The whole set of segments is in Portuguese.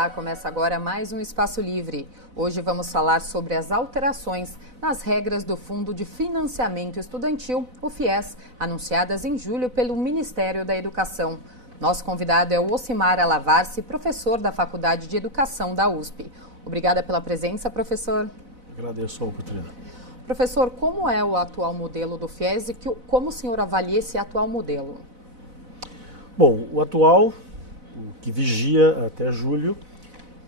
Olá, começa agora mais um Espaço Livre. Hoje vamos falar sobre as alterações nas regras do Fundo de Financiamento Estudantil, o FIES, anunciadas em julho pelo Ministério da Educação. Nosso convidado é o Ocimar Alavarce, professor da Faculdade de Educação da USP. Obrigada pela presença, professor. Agradeço a oportunidade. Professor, como é o atual modelo do FIES e como o senhor avalia esse atual modelo? Bom, o atual, que vigia até julho,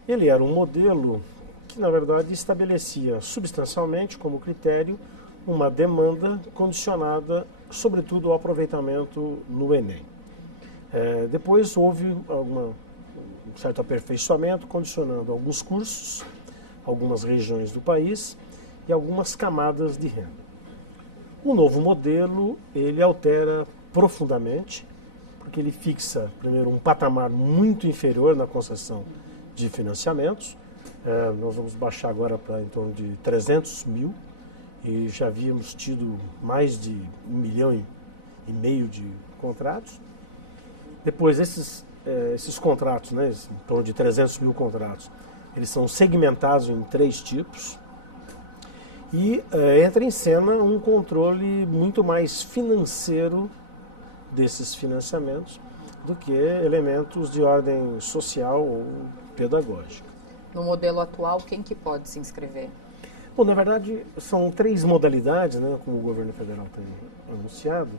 ele era um modelo que, na verdade, estabelecia substancialmente como critério uma demanda condicionada, sobretudo, ao aproveitamento no Enem. Depois houve um certo aperfeiçoamento, condicionando alguns cursos, algumas regiões do país e algumas camadas de renda. O novo modelo, ele altera profundamente, porque ele fixa, primeiro, um patamar muito inferior na concessão de financiamentos. Nós vamos baixar agora para em torno de 300 mil, e já havíamos tido mais de 1,5 milhão de contratos. Depois, esses contratos, né, em torno de 300 mil contratos, eles são segmentados em 3 tipos, e entra em cena um controle muito mais financeiro desses financiamentos do que elementos de ordem social ou pedagógica. No modelo atual, quem que pode se inscrever? Bom, na verdade, são 3 modalidades, né, como o governo federal tem anunciado.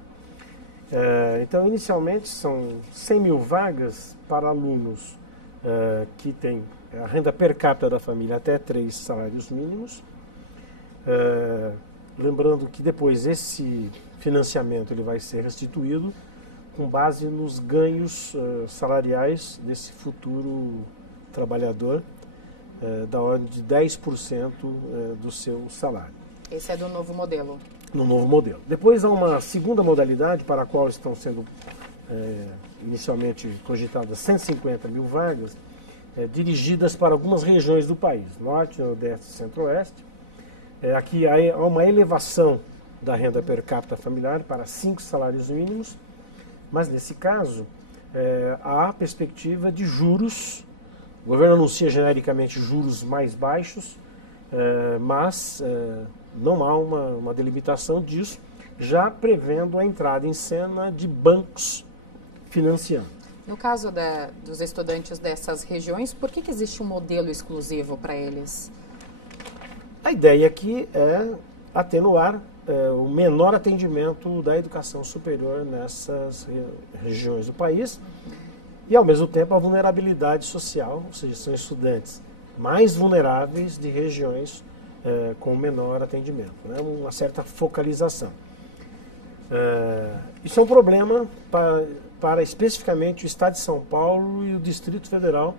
Então, inicialmente, são 100 mil vagas para alunos que têm a renda per capita da família até 3 salários mínimos. Lembrando que depois esse financiamento ele vai ser restituído com base nos ganhos salariais desse futuro trabalhador, da ordem de 10% do seu salário. Esse é do novo modelo? No novo modelo. Depois há uma segunda modalidade para a qual estão sendo inicialmente cogitadas 150 mil vagas, dirigidas para algumas regiões do país, Norte, Nordeste e Centro-Oeste. Aqui há uma elevação da renda per capita familiar para 5 salários mínimos, mas nesse caso há a perspectiva de juros. O governo anuncia genericamente juros mais baixos, mas não há uma delimitação disso, já prevendo a entrada em cena de bancos financiando. No caso dos estudantes dessas regiões, por que existe um modelo exclusivo para eles? A ideia aqui é atenuar o menor atendimento da educação superior nessas regiões do país e, ao mesmo tempo, a vulnerabilidade social, ou seja, são estudantes mais vulneráveis de regiões com menor atendimento, né? Uma certa focalização. Isso é um problema para especificamente o Estado de São Paulo e o Distrito Federal,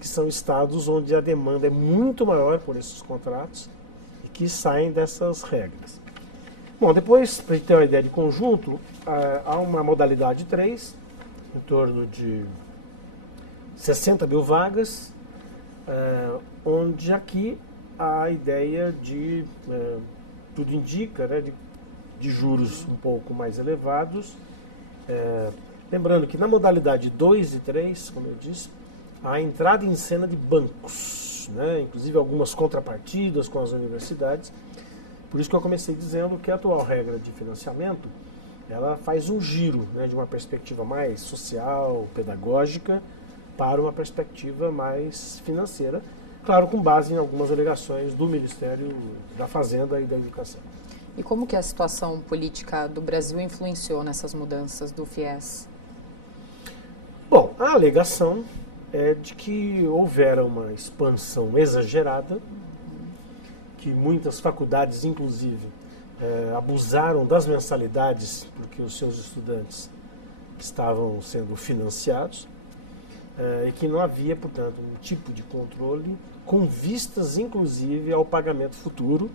que são estados onde a demanda é muito maior por esses contratos e que saem dessas regras. Bom, depois, para a gente ter uma ideia de conjunto, há uma modalidade 3, em torno de 60 mil vagas, onde aqui a ideia de, tudo indica, né, de juros um pouco mais elevados. Lembrando que na modalidade 2 e 3, como eu disse, a entrada em cena de bancos, né? Inclusive algumas contrapartidas com as universidades. Por isso que eu comecei dizendo que a atual regra de financiamento, ela faz um giro, né, de uma perspectiva mais social, pedagógica, para uma perspectiva mais financeira, claro, com base em algumas alegações do Ministério da Fazenda e da Educação. E como que a situação política do Brasil influenciou nessas mudanças do FIES? Bom, a alegação é de que houvera uma expansão exagerada, que muitas faculdades, inclusive, abusaram das mensalidades porque os seus estudantes estavam sendo financiados, e que não havia, portanto, um tipo de controle com vistas, inclusive, ao pagamento futuro,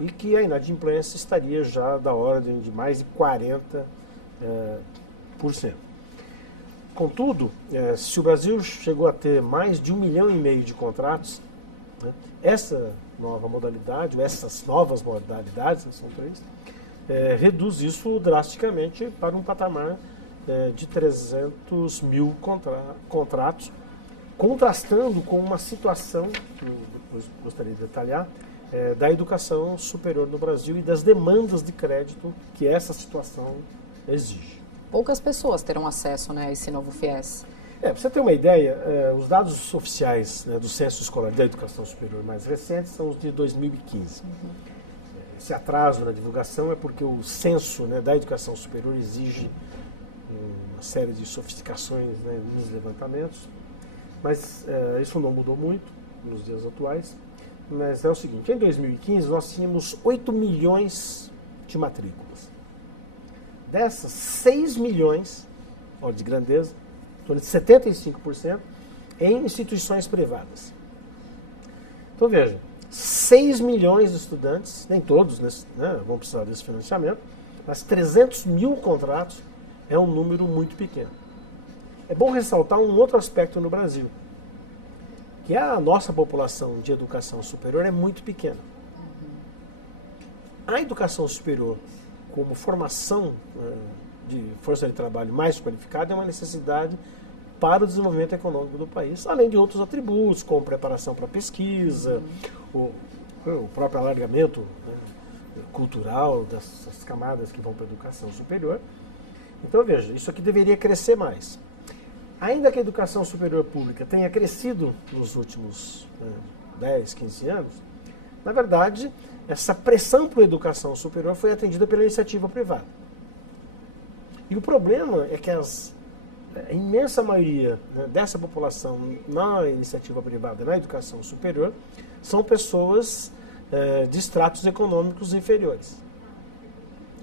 e que a inadimplência estaria já da ordem de mais de 40%. Contudo, se o Brasil chegou a ter mais de 1,5 milhão de contratos, né, essa nova modalidade, ou essas novas modalidades, são 3, reduz isso drasticamente para um patamar de 300 mil contratos, contrastando com uma situação, que eu depois gostaria de detalhar, da educação superior no Brasil e das demandas de crédito que essa situação exige. Poucas pessoas terão acesso, né, a esse novo FIES. Para você ter uma ideia, os dados oficiais, né, do Censo Escolar da Educação Superior mais recentes são os de 2015. Esse atraso na divulgação é porque o censo, né, da educação superior exige uma série de sofisticações, né, nos levantamentos, mas isso não mudou muito nos dias atuais. Mas é o seguinte, em 2015 nós tínhamos 8 milhões de matrículas. Dessas, 6 milhões, olha, de grandeza, em torno de 75%, em instituições privadas. Então veja, 6 milhões de estudantes, nem todos, né, vão precisar desse financiamento, mas 300 mil contratos é um número muito pequeno. É bom ressaltar um outro aspecto no Brasil, que a nossa população de educação superior é muito pequena. A educação superior, como formação de força de trabalho mais qualificada, é uma necessidade para o desenvolvimento econômico do país, além de outros atributos, como preparação para pesquisa, o próprio alargamento, né, cultural dessas camadas que vão para a educação superior. Então, veja, isso aqui deveria crescer mais. Ainda que a educação superior pública tenha crescido nos últimos 10, 15 anos, na verdade, essa pressão para a educação superior foi atendida pela iniciativa privada. E o problema é que a imensa maioria, né, dessa população na iniciativa privada, na educação superior, são pessoas de estratos econômicos inferiores,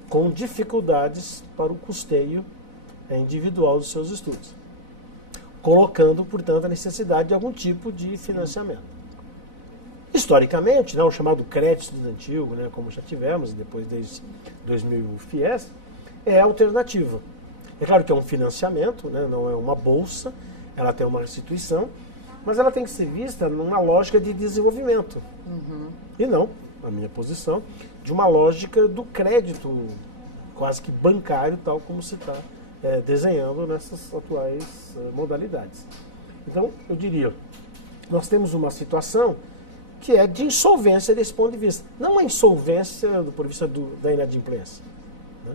com dificuldades para o custeio individual dos seus estudos, colocando, portanto, a necessidade de algum tipo de financiamento. Historicamente, né, o chamado crédito estudantil, né, como já tivemos, depois desde 2000 o FIES, é a alternativa. É claro que é um financiamento, né, não é uma bolsa, ela tem uma restituição, mas ela tem que ser vista numa lógica de desenvolvimento. E não, na minha posição, de uma lógica do crédito quase que bancário, tal como se está desenhando nessas atuais modalidades. Então, eu diria, nós temos uma situação que é de insolvência desse ponto de vista. Não a insolvência do ponto de vista da inadimplência, né?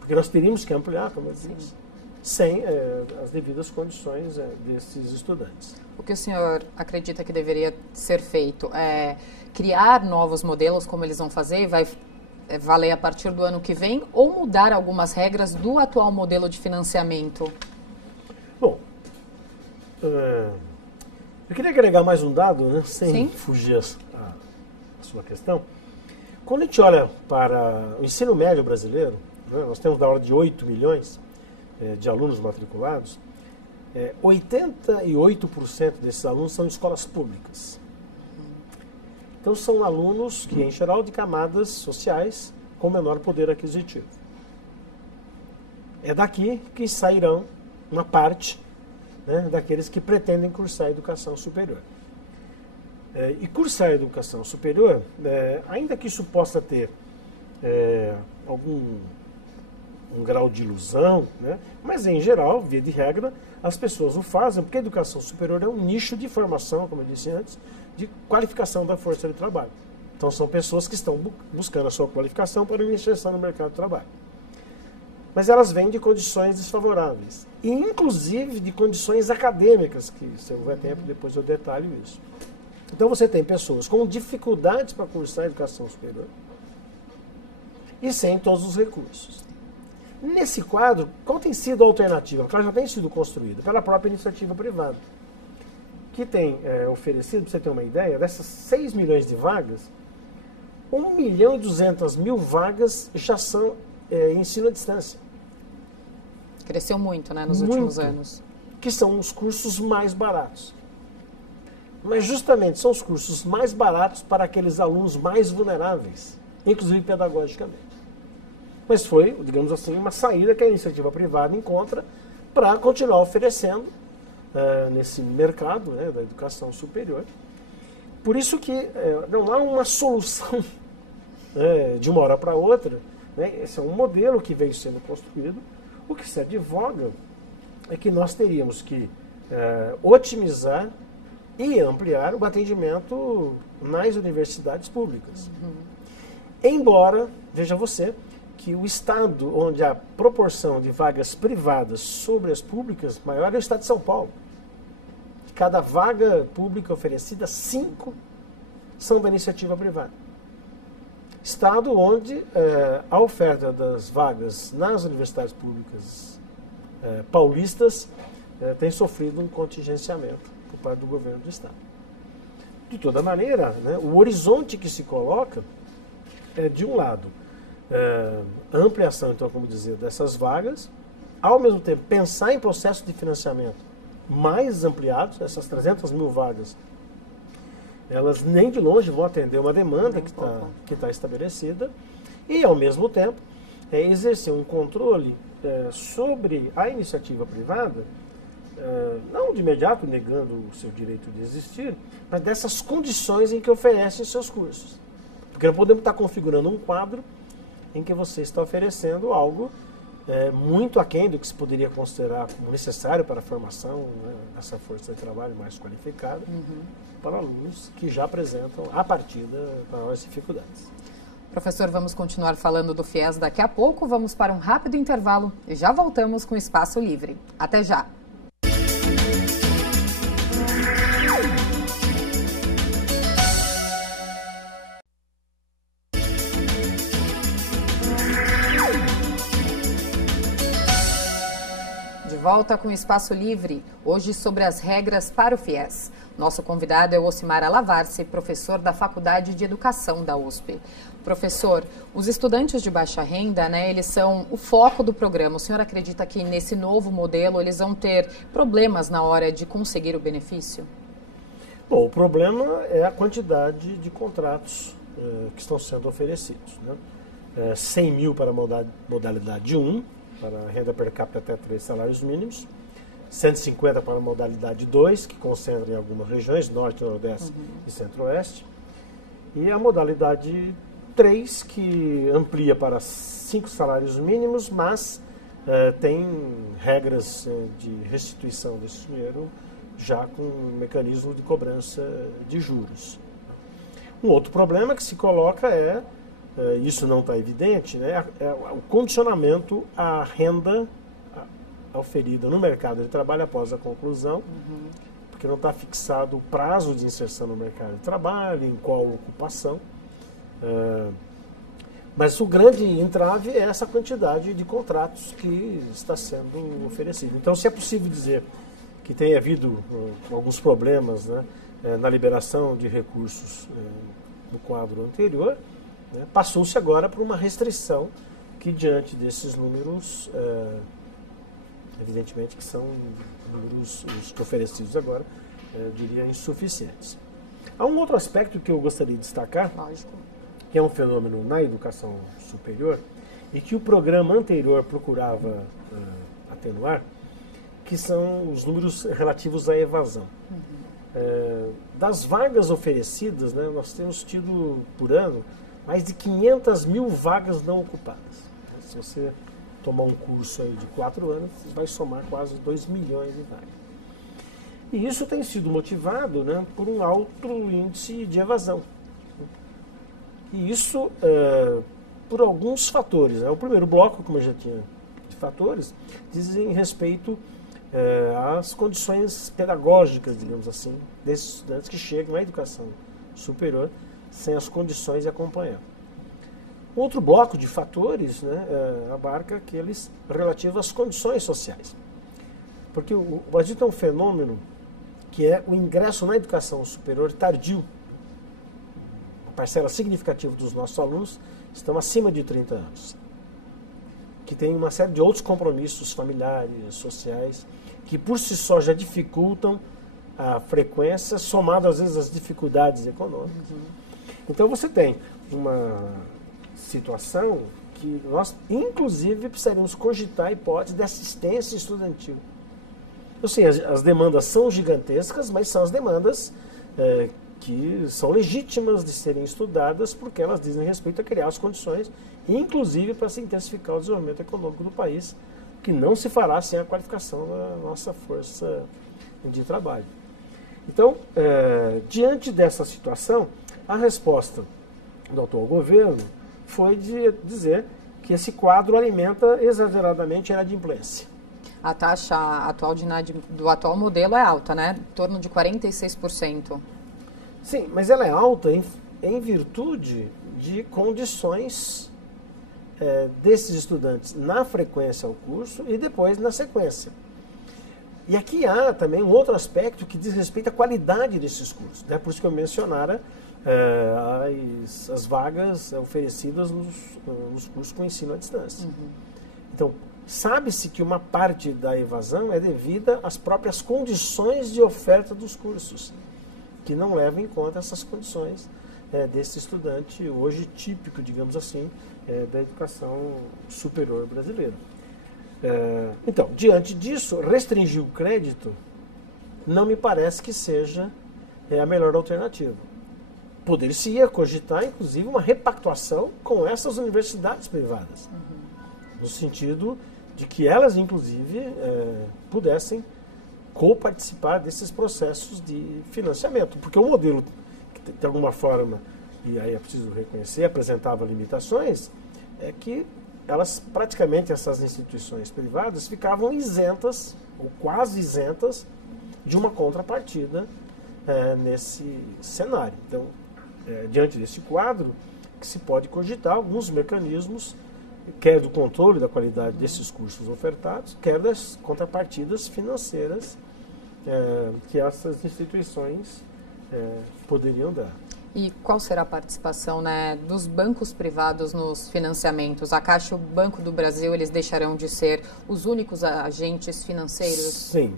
Porque nós teríamos que ampliar, como eu disse, sem as devidas condições desses estudantes. O que o senhor acredita que deveria ser feito? É criar novos modelos, como eles vão fazer, vai valer a partir do ano que vem, ou mudar algumas regras do atual modelo de financiamento? Bom, eu queria agregar mais um dado, né, sem fugir a sua questão. Quando a gente olha para o ensino médio brasileiro, né, nós temos da ordem de 8 milhões de alunos matriculados, 88% desses alunos são de escolas públicas. Então são alunos que, em geral, de camadas sociais com menor poder aquisitivo. É daqui que sairão uma parte, né, daqueles que pretendem cursar a educação superior. E cursar a educação superior, ainda que isso possa ter um grau de ilusão, né, mas em geral, via de regra, as pessoas o fazem porque a educação superior é um nicho de formação, como eu disse antes, de qualificação da força de trabalho. Então são pessoas que estão buscando a sua qualificação para uma inserção no mercado de trabalho. Mas elas vêm de condições desfavoráveis, e inclusive de condições acadêmicas, que se houver tempo depois eu detalho isso. Então você tem pessoas com dificuldades para cursar a educação superior e sem todos os recursos. Nesse quadro, qual tem sido a alternativa? Porque ela já tem sido construída pela própria iniciativa privada, que tem oferecido, para você ter uma ideia, dessas 6 milhões de vagas, 1.200.000 vagas já são ensino à distância. Cresceu muito, né, nos últimos anos. Que são os cursos mais baratos. Mas justamente são os cursos mais baratos para aqueles alunos mais vulneráveis, inclusive pedagogicamente. Mas foi, digamos assim, uma saída que a iniciativa privada encontra para continuar oferecendo nesse mercado, né, da educação superior. Por isso que não há uma solução de uma hora para outra, né? Esse é um modelo que veio sendo construído. O que se advoga é que nós teríamos que otimizar e ampliar o atendimento nas universidades públicas. Embora, veja você, que o estado onde a proporção de vagas privadas sobre as públicas maior é o estado de São Paulo. De cada vaga pública oferecida, 5 são da iniciativa privada. Estado onde a oferta das vagas nas universidades públicas paulistas tem sofrido um contingenciamento por parte do governo do estado. De toda maneira, né, o horizonte que se coloca é, de um lado, a ampliação, então, como dizer, dessas vagas, ao mesmo tempo pensar em processos de financiamento mais ampliados, essas 300 mil vagas, elas nem de longe vão atender uma demanda que está estabelecida, e, ao mesmo tempo, exercer um controle sobre a iniciativa privada, não de imediato negando o seu direito de existir, mas dessas condições em que oferecem seus cursos. Porque não podemos estar configurando um quadro em que você está oferecendo algo muito aquém do que se poderia considerar como necessário para a formação, né, dessa força de trabalho mais qualificada, para alunos que já apresentam, a partida, maiores dificuldades. Professor, vamos continuar falando do FIES daqui a pouco. Vamos para um rápido intervalo e já voltamos com o Espaço Livre. Até já! De volta com o Espaço Livre, hoje sobre as regras para o FIES. Nosso convidado é o Ocimar Alavarce, professor da Faculdade de Educação da USP. Professor, os estudantes de baixa renda, né, eles são o foco do programa. O senhor acredita que nesse novo modelo eles vão ter problemas na hora de conseguir o benefício? Bom, o problema é a quantidade de contratos que estão sendo oferecidos, né? 100 mil para a modalidade 1, para a renda per capita até 3 salários mínimos, 150 para a modalidade 2, que concentra em algumas regiões, Norte, Nordeste e Centro-Oeste, e a modalidade 3, que amplia para 5 salários mínimos, mas tem regras de restituição desse dinheiro já com um mecanismo de cobrança de juros. Um outro problema que se coloca isso não está evidente, né, é o condicionamento à renda oferida no mercado de trabalho após a conclusão, porque não está fixado o prazo de inserção no mercado de trabalho, em qual ocupação. Mas o grande entrave é essa quantidade de contratos que está sendo oferecido. Então, se é possível dizer que tem havido alguns problemas, né, na liberação de recursos no quadro anterior, né, passou-se agora por uma restrição que, diante desses números, evidentemente que são números os que oferecidos agora, eu diria, insuficientes. Há um outro aspecto que eu gostaria de destacar, Lógico, que é um fenômeno na educação superior e que o programa anterior procurava atenuar, que são os números relativos à evasão. Das vagas oferecidas, né, nós temos tido por ano mais de 500 mil vagas não ocupadas. Se você tomar um curso aí de 4 anos, você vai somar quase 2 milhões de vagas. E isso tem sido motivado, né, por um alto índice de evasão. E isso por alguns fatores. O primeiro bloco, como eu já tinha de fatores, dizem respeito às condições pedagógicas, digamos assim, desses estudantes que chegam à educação superior sem as condições de acompanhar. Outro bloco de fatores, né, abarca aqueles relativos às condições sociais. Porque o Brasil tem um fenômeno que é o ingresso na educação superior tardio. Uma parcela significativa dos nossos alunos estão acima de 30 anos, que tem uma série de outros compromissos familiares, sociais, que por si só já dificultam a frequência, somado às vezes às dificuldades econômicas. Então você tem uma situação que nós, inclusive, precisaríamos cogitar a hipótese de assistência estudantil. Eu sei, as demandas são gigantescas, mas são as demandas que são legítimas de serem estudadas porque elas dizem respeito a criar as condições, inclusive para se intensificar o desenvolvimento econômico do país, que não se fará sem a qualificação da nossa força de trabalho. Então, diante dessa situação, a resposta do atual governo foi de dizer que esse quadro alimenta exageradamente a inadimplência. A taxa atual do atual modelo é alta, né? Em torno de 46%. Sim, mas ela é alta em virtude de condições desses estudantes na frequência ao curso e depois na sequência. E aqui há também um outro aspecto que diz respeito à qualidade desses cursos, né? Por isso que eu mencionara as vagas oferecidas nos cursos com ensino à distância. Uhum. Então, sabe-se que uma parte da evasão é devida às próprias condições de oferta dos cursos, que não levam em conta essas condições desse estudante hoje típico, digamos assim, da educação superior brasileira. Então, diante disso, restringir o crédito não me parece que seja a melhor alternativa. Poderia-se cogitar, inclusive, uma repactuação com essas universidades privadas, no sentido de que elas, inclusive, pudessem coparticipar desses processos de financiamento. Porque o modelo, que de alguma forma, e aí é preciso reconhecer, apresentava limitações, é que elas, praticamente, essas instituições privadas, ficavam isentas, ou quase isentas, de uma contrapartida nesse cenário. Então, diante desse quadro, que se pode cogitar alguns mecanismos, quer do controle da qualidade desses cursos ofertados, quer das contrapartidas financeiras que essas instituições poderiam dar. E qual será a participação, né, dos bancos privados nos financiamentos? A Caixa e o Banco do Brasil, eles deixarão de ser os únicos agentes financeiros? Sim,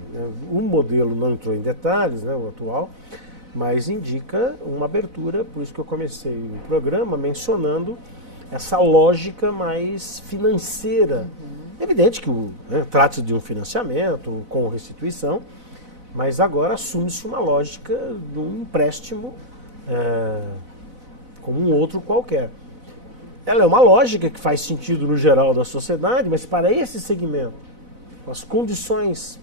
o modelo não entrou em detalhes, né, o atual, mas indica uma abertura, por isso que eu comecei o programa mencionando essa lógica mais financeira. Uhum. É evidente que trata-se de um financiamento com restituição, mas agora assume-se uma lógica de um empréstimo como um outro qualquer. Ela é uma lógica que faz sentido no geral da sociedade, mas para esse segmento, com as condições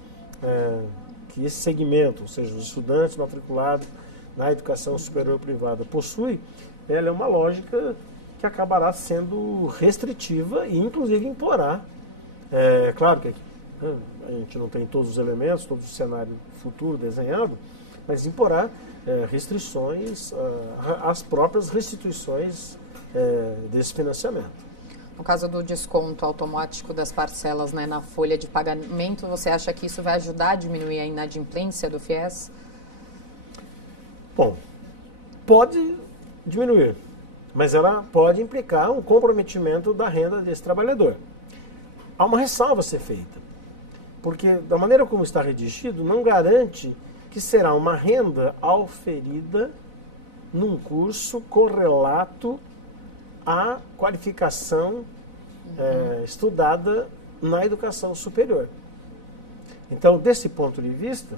que esse segmento, ou seja, os estudantes matriculados na educação superior privada possui, ela é uma lógica que acabará sendo restritiva e inclusive imporá. Claro que a gente não tem todos os elementos, todo o cenário futuro desenhado, mas imporá restrições às próprias restituições desse financiamento. No caso do desconto automático das parcelas, né, na folha de pagamento, você acha que isso vai ajudar a diminuir a inadimplência do FIES? Bom, pode diminuir, mas ela pode implicar um comprometimento da renda desse trabalhador. Há uma ressalva a ser feita, porque da maneira como está redigido, não garante que será uma renda auferida num curso correlato à qualificação estudada na educação superior. Então, desse ponto de vista,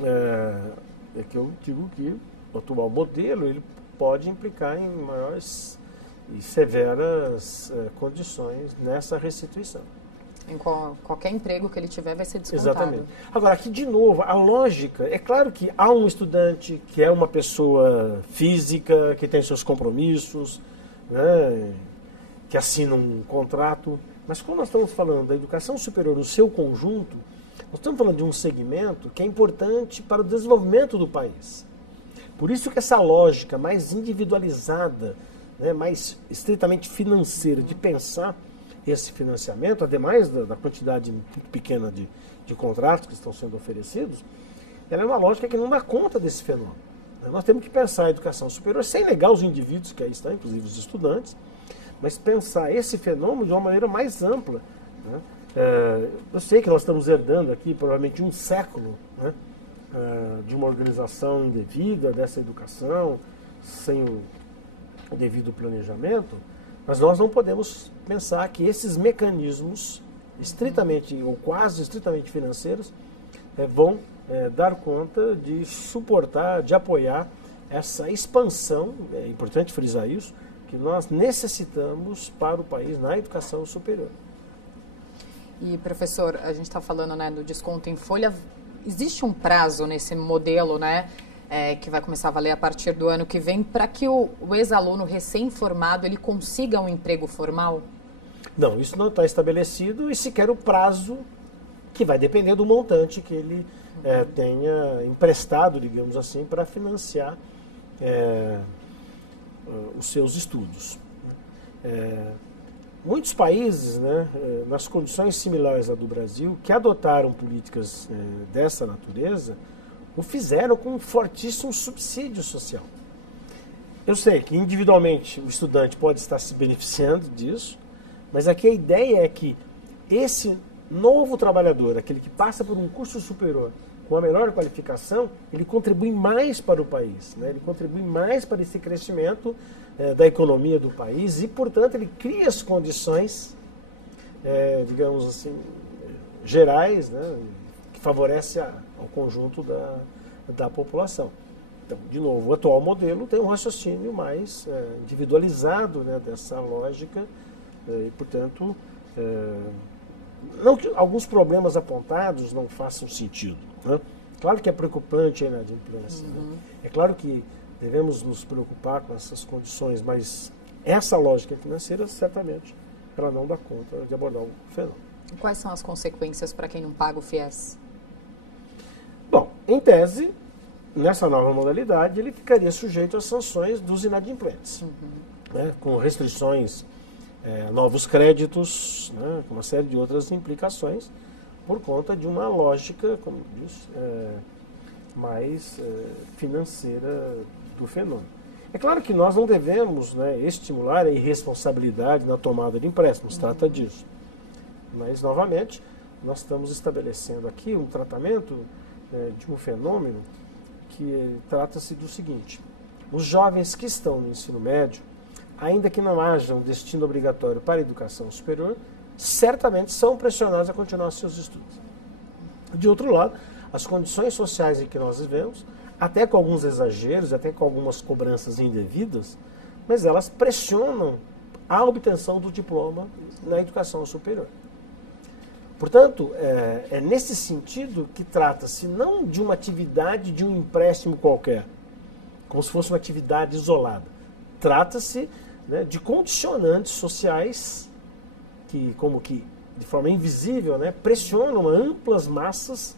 é que eu digo que o atual modelo ele pode implicar em maiores e severas condições nessa restituição. Em qualquer emprego que ele tiver vai ser descontado. Exatamente. Agora, aqui de novo, a lógica, é claro que há um estudante que é uma pessoa física, que tem seus compromissos, né, que assina um contrato, mas quando nós estamos falando da educação superior no seu conjunto, nós estamos falando de um segmento que é importante para o desenvolvimento do país. Por isso que essa lógica mais individualizada, né, mais estritamente financeira, de pensar esse financiamento, ademais da quantidade muito pequena de contratos que estão sendo oferecidos, ela é uma lógica que não dá conta desse fenômeno. Nós temos que pensar a educação superior, sem negar os indivíduos que aí estão, inclusive os estudantes, mas pensar esse fenômeno de uma maneira mais ampla. Né? Eu sei que nós estamos herdando aqui provavelmente um século, né, de uma organização indevida dessa educação, sem o devido planejamento, mas nós não podemos pensar que esses mecanismos estritamente ou quase estritamente financeiros vão dar conta de suportar, de apoiar essa expansão, é importante frisar isso, que nós necessitamos para o país na educação superior. E, professor, a gente está falando, né, do desconto em folha existe um prazo nesse modelo, né, que vai começar a valer a partir do ano que vem, para que o ex-aluno recém-formado ele consiga um emprego formal? Não, isso não está estabelecido e sequer o prazo, que vai depender do montante que ele tenha emprestado, digamos assim, para financiar os seus estudos. Muitos países, né, nas condições similares à do Brasil, que adotaram políticas dessa natureza, o fizeram com um fortíssimo subsídio social. Eu sei que individualmente o estudante pode estar se beneficiando disso, mas aqui a ideia é que esse novo trabalhador, aquele que passa por um curso superior com a melhor qualificação, ele contribui mais para o país, né? Ele contribui mais para esse crescimento da economia do país e, portanto, ele cria as condições, digamos assim, gerais, né, que favorecem ao conjunto da população. Então, de novo, o atual modelo tem um raciocínio mais individualizado, né, dessa lógica e, portanto, não que alguns problemas apontados não façam sentido, né? Claro que é preocupante a inadimplência, né? É claro que devemos nos preocupar com essas condições, mas essa lógica financeira, certamente, ela não dá conta de abordar o fenômeno. E quais são as consequências para quem não paga o FIES? Bom, em tese, nessa nova modalidade, ele ficaria sujeito às sanções dos inadimplentes, né? Com restrições, novos créditos, né? Com uma série de outras implicações, por conta de uma lógica, como diz, mais financeira do fenômeno. É claro que nós não devemos, né, estimular a irresponsabilidade na tomada de empréstimos, trata disso. Mas, novamente, nós estamos estabelecendo aqui um tratamento de um fenômeno que trata-se do seguinte: os jovens que estão no ensino médio, ainda que não haja um destino obrigatório para a educação superior, certamente são pressionados a continuar seus estudos. De outro lado, as condições sociais em que nós vivemos, até com alguns exageros, até com algumas cobranças indevidas, mas elas pressionam a obtenção do diploma na educação superior. Portanto, é nesse sentido que trata-se não de uma atividade, de um empréstimo qualquer, como se fosse uma atividade isolada. Trata-se, né, de condicionantes sociais que, como que de forma invisível, né, pressionam amplas massas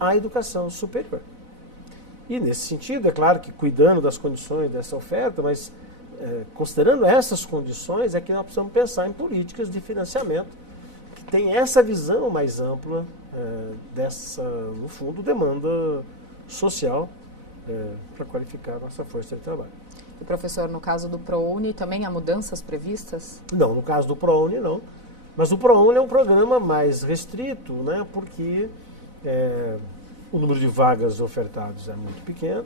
à educação superior. E nesse sentido, é claro que cuidando das condições dessa oferta, mas considerando essas condições, é que nós precisamos pensar em políticas de financiamento que tem essa visão mais ampla dessa, no fundo, demanda social para qualificar a nossa força de trabalho. E, professor, no caso do ProUni, também há mudanças previstas? Não, no caso do ProUni, não. Mas o ProUni é um programa mais restrito, né, porque o número de vagas ofertadas é muito pequeno.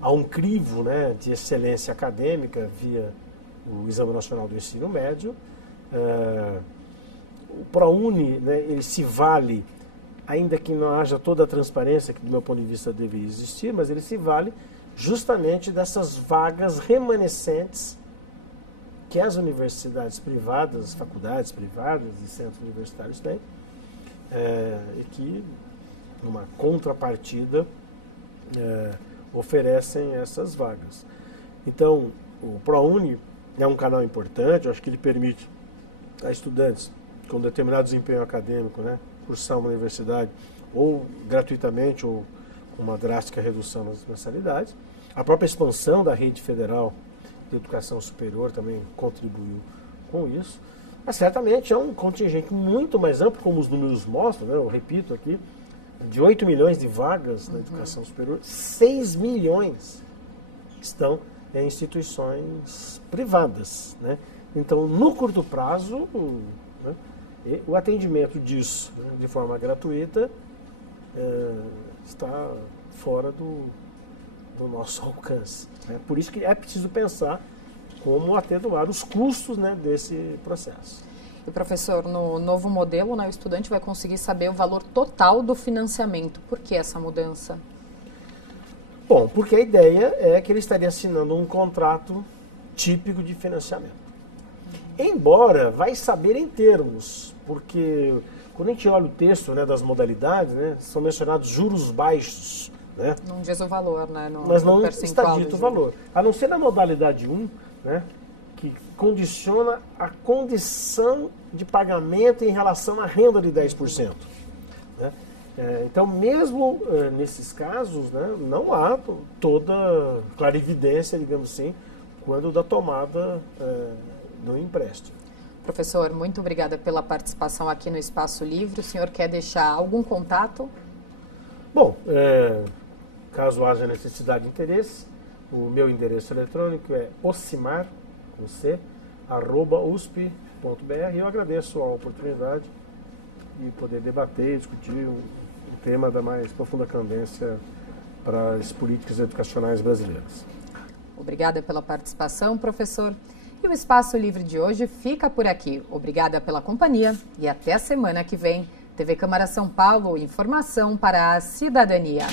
Há um crivo, né, de excelência acadêmica via o Exame Nacional do Ensino Médio. O ProUni, né, ele se vale, ainda que não haja toda a transparência que, do meu ponto de vista, deveria existir, mas ele se vale justamente dessas vagas remanescentes que as universidades privadas, faculdades privadas e centros universitários têm, e que, numa contrapartida, oferecem essas vagas. Então, o ProUni é um canal importante, eu acho que ele permite a estudantes com determinado desempenho acadêmico, né, cursar uma universidade ou gratuitamente ou com uma drástica redução nas mensalidades. A própria expansão da rede federal de educação superior também contribuiu com isso. Mas certamente é um contingente muito mais amplo, como os números mostram, né, eu repito aqui, de 8 milhões de vagas na educação superior, 6 milhões estão em instituições privadas, né? Então, no curto prazo, né, o atendimento disso, né, de forma gratuita está fora do nosso alcance, né? Por isso que é preciso pensar como atenuar os custos, né, desse processo. E, professor, no novo modelo, né, o estudante vai conseguir saber o valor total do financiamento. Por que essa mudança? Bom, porque a ideia é que ele estaria assinando um contrato típico de financiamento. embora vai saber em termos, porque quando a gente olha o texto, né, das modalidades, né, são mencionados juros baixos. Né? Não diz o valor, né? Mas não está dito o valor. A não ser na modalidade 1, né, que condiciona a condição de pagamento em relação à renda de 10%. Né? Então, mesmo nesses casos, né, não há toda clarividência, digamos assim, quando da tomada do empréstimo. Professor, muito obrigada pela participação aqui no Espaço Livre. O senhor quer deixar algum contato? Bom, caso haja necessidade e interesse, o meu endereço eletrônico é ocimar.usp.br. Eu agradeço a oportunidade de poder debater e discutir um tema da mais profunda candência para as políticas educacionais brasileiras. Obrigada pela participação, professor. E o Espaço Livre de hoje fica por aqui. Obrigada pela companhia e até a semana que vem. TV Câmara São Paulo, informação para a cidadania.